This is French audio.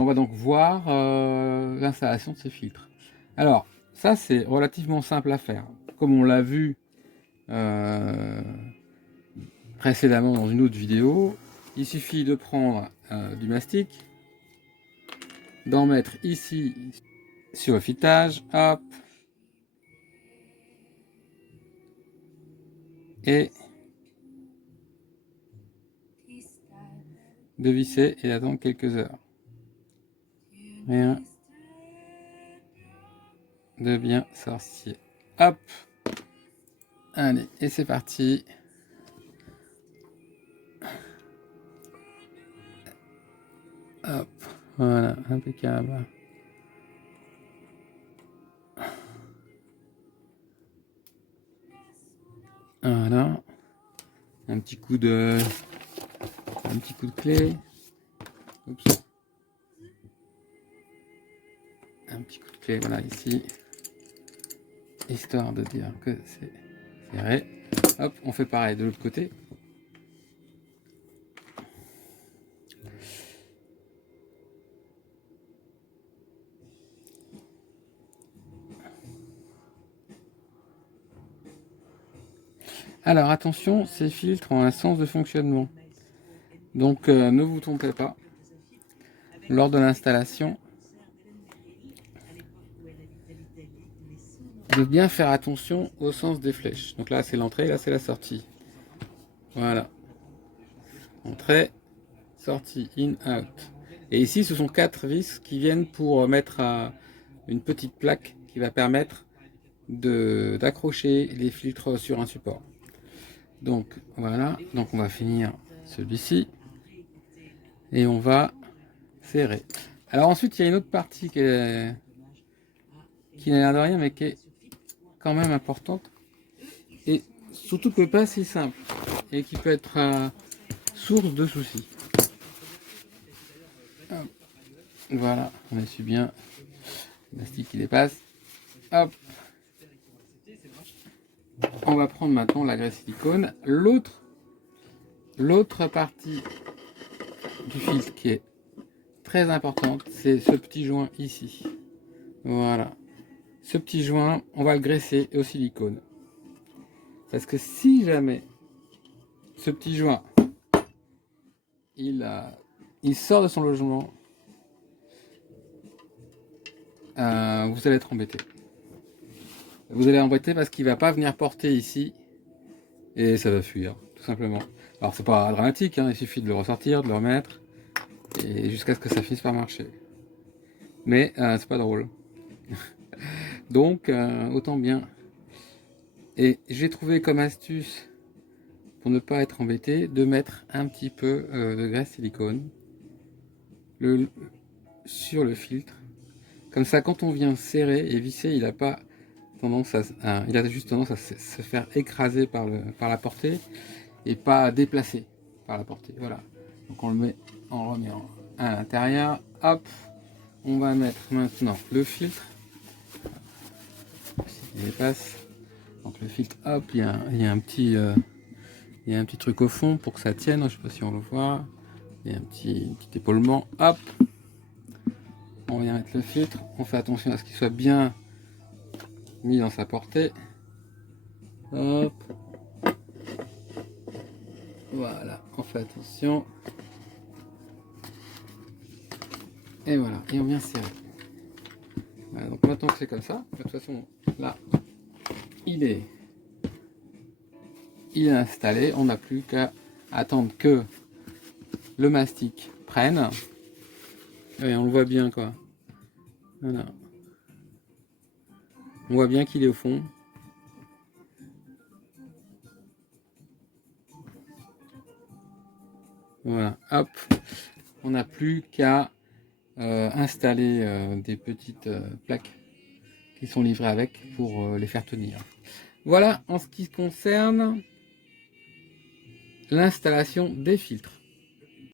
On va donc voir l'installation de ces filtres. Alors, ça c'est relativement simple à faire. Comme on l'a vu précédemment dans une autre vidéo, il suffit de prendre du mastic, d'en mettre ici sur le filetage, hop, et de visser et d'attendre quelques heures. Rien de bien sorcier. Hop, allez, et c'est parti. Hop, voilà, impeccable. Voilà, un petit coup de clé. Oups. Un petit coup de clé, voilà, ici, histoire de dire que c'est serré. Hop, on fait pareil de l'autre côté. Alors attention, ces filtres ont un sens de fonctionnement. Donc ne vous trompez pas. Lors de l'installation, de bien faire attention au sens des flèches. Donc là c'est l'entrée, là c'est la sortie. Voilà. Entrée, sortie, in, out. Et ici ce sont 4 vis qui viennent pour mettre une petite plaque qui va permettre d'accrocher les filtres sur un support. Donc voilà, donc on va finir celui-ci et on va serrer. Alors ensuite il y a une autre partie qui n'a l'air de rien mais qui est quand même importante et surtout que pas si simple et qui peut être source de soucis. Voilà, on essuie bien le plastique qui dépasse. Hop. On va prendre maintenant la graisse silicone. L'autre partie du filtre qui est très importante, c'est ce petit joint ici. Voilà. Ce petit joint, on va le graisser au silicone. Parce que si jamais ce petit joint, il sort de son logement, vous allez être embêté. Vous allez embêter parce qu'il va pas venir porter ici et ça va fuir, tout simplement. Alors c'est pas dramatique, hein, il suffit de le ressortir, de le remettre et jusqu'à ce que ça finisse par marcher. Mais c'est pas drôle. Donc autant bien. Et j'ai trouvé comme astuce pour ne pas être embêté de mettre un petit peu de graisse silicone sur le filtre. Comme ça, quand on vient serrer et visser, il a pas tendance il a juste tendance à se faire écraser par la portée et pas déplacer par la portée. Voilà. Donc on le remet à l'intérieur. Hop, on va mettre maintenant le filtre. Il dépasse. Donc le filtre, hop, il y a un petit truc au fond pour que ça tienne. Je sais pas si on le voit. Il y a un petit épaulement. Hop, on vient mettre le filtre. On fait attention à ce qu'il soit bien mis dans sa portée. Hop. Voilà, on fait attention. Et voilà, et on vient serrer. Voilà, donc maintenant que c'est comme ça, de toute façon, là, il est installé. On n'a plus qu'à attendre que le mastic prenne. Et on le voit bien, quoi. Voilà. On voit bien qu'il est au fond. Voilà, hop. On n'a plus qu'à installer des petites plaques qui sont livrées avec pour les faire tenir. Voilà en ce qui concerne l'installation des filtres.